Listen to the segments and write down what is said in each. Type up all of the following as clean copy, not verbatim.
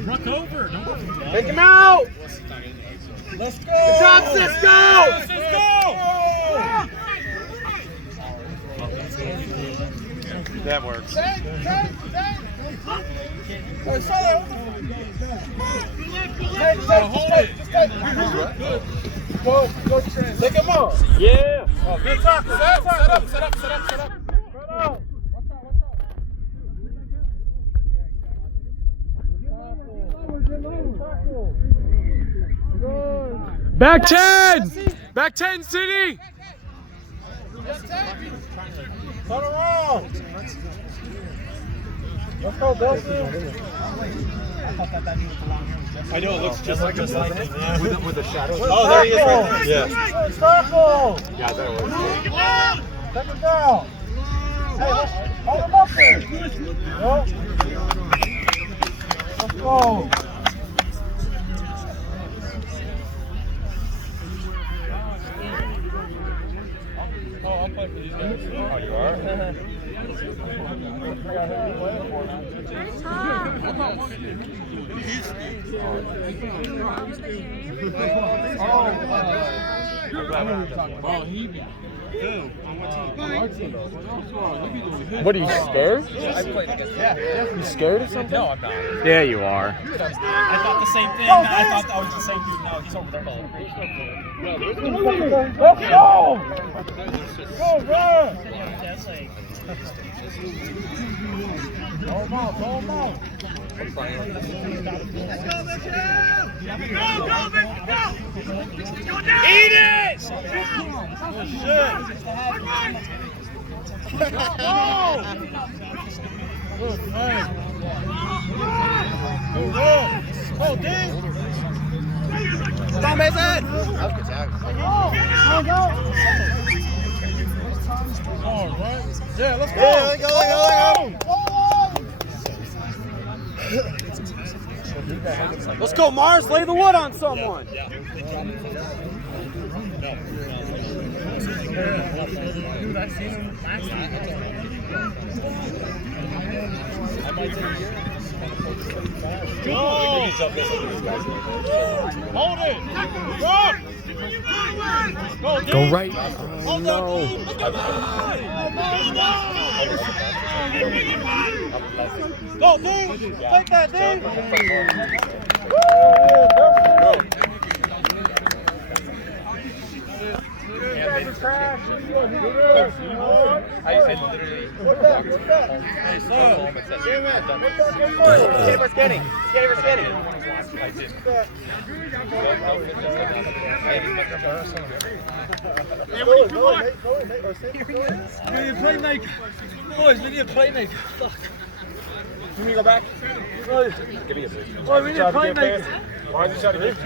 Ruck over. Take him out. Let's go. Good job, Cisco. That works. Hold it. Go, take him out. Yeah. Oh, good tackle. Set up. Back 10! Back 10, City! Turn around. Let's go, Dustin. I know it looks just like a cycle. With the shadow. Oh, there he is. Right there. Yeah. Tackle. Yeah, there was. Take him down. Hey, hold him up there. Yep. Let's go. Oh, I'll play for these guys. Oh, you are? What are you scared? You scared of something? No, I'm not. Yeah, you are. I thought the same thing. I thought that was the same thing. No, he's over there. Let's go. Go, Ryan. Hold him out. Eat it! Oh, Dave! Stop, Mason! All right. Yeah, let's go. Go. Let's go, Mars. Lay the wood on someone. Hold it. Go right. Oh, no. Go, dude. Take that, dude. I literally. What's that? Skinny. I did. Hey, what do you want? We need a playmaker. Boys, we need a playmaker. Fuck. Can we go back? Boys, Give me a bit. we need a playmaker. Why did you try to get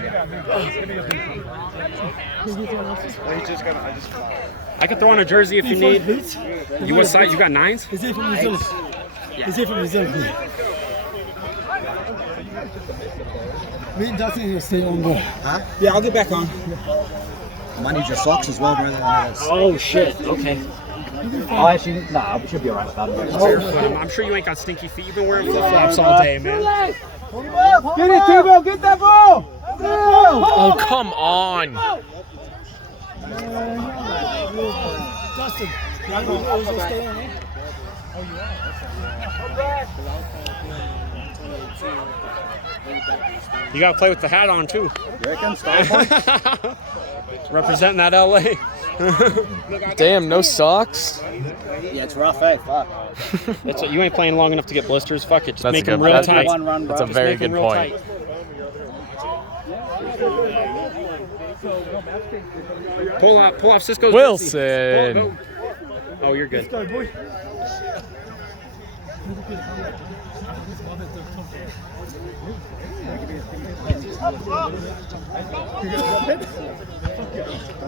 I could throw on a jersey if you need. You what size? You got 9s? Is he from New Zealand? Is he from New Zealand? Me and Dustin will stay on board. Huh? Yeah, I'll get back on. I might need your socks as well, brother. Oh, shit. Okay. Oh, actually, nah, we should be alright with that. I'm sure you ain't got stinky feet. You've been wearing flip-flops all day, man. Get it, T-Ball! Get that ball! Oh, come on. Dustin, stay on, eh? You got to play with the hat on, too. You reckon? Start Representing that LA. Damn, no socks? Yeah, it's rough, eh? Fuck. That's what, you ain't playing long enough to get blisters. Fuck it. Just That's make a them good- real that's tight. One run, bro. That's a very Make 'em good real point. tight. Pull off Cisco's Wilson. jersey. Go. Oh, you're good. Let's go, boy.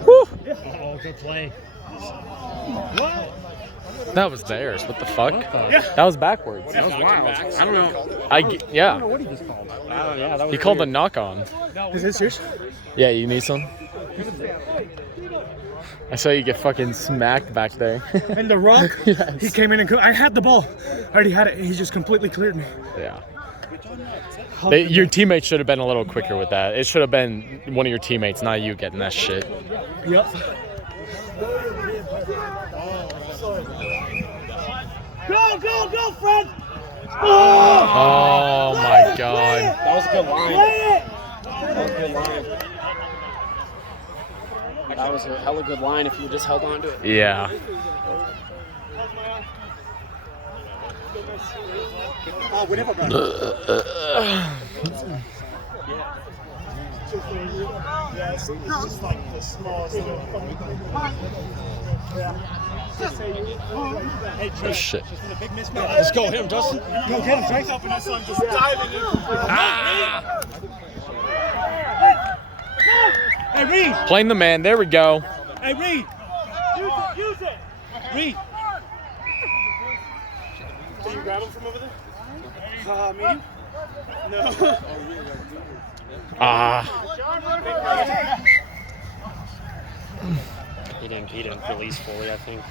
Oh, good play. That was theirs. What the fuck? That was backwards. That was wild. I don't know. Yeah. Oh, yeah, that was He called the weird. knock on. Is this yours? Yeah, you need some? I saw you get fucking smacked back there. And the Rock, Yes. he came in and I had the ball. I already had it. He just completely cleared me. Yeah. Your teammates should have been a little quicker with that. It should have been one of your teammates, not you getting that shit. Yep. Go, Fred! Oh my god. That was a good line. That was a good line. That was a hella good line if you just held on to it. Yeah. Oh shit. Let's go, hit him, Justin. Go get him, Trey. Hey, Reed. Playing the man. There we go. Hey, Reed. Use it. Reed. Can you grab him from over there? Medium? No. He didn't release fully, I think.